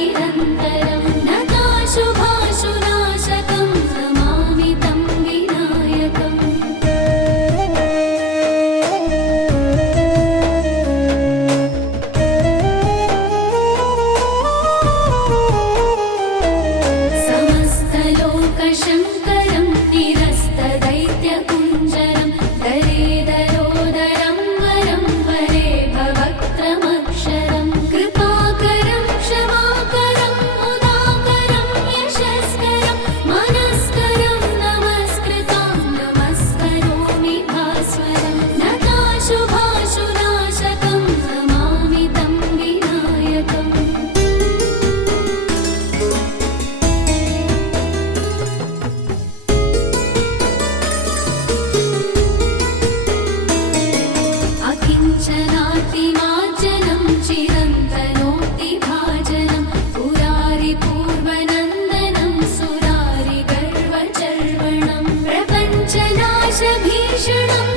निरन्तरं नताशुभाशुनाशकं नमामि तं विनायकम्। समस्तलोकशङ्करं निरस्तदैत्यकुञ्जरं दरेदरोदरं वरं वरे भवक्त्रमक्षरं कृपाकरं क्षमाकरं मुदाकरं यशस्करं मनस्करं नमस्कृतां नमस्करोमि भास्वरं नताशुभाशुनाशकं नमामि तं विनायकम्। अकिञ्चनातिमार्जनं चिरन्तनोक्तिभाजनं पुरारिपूर्वनन्दनं सुरारिगर्वचर्वणं प्रपञ्चनाशभीषणं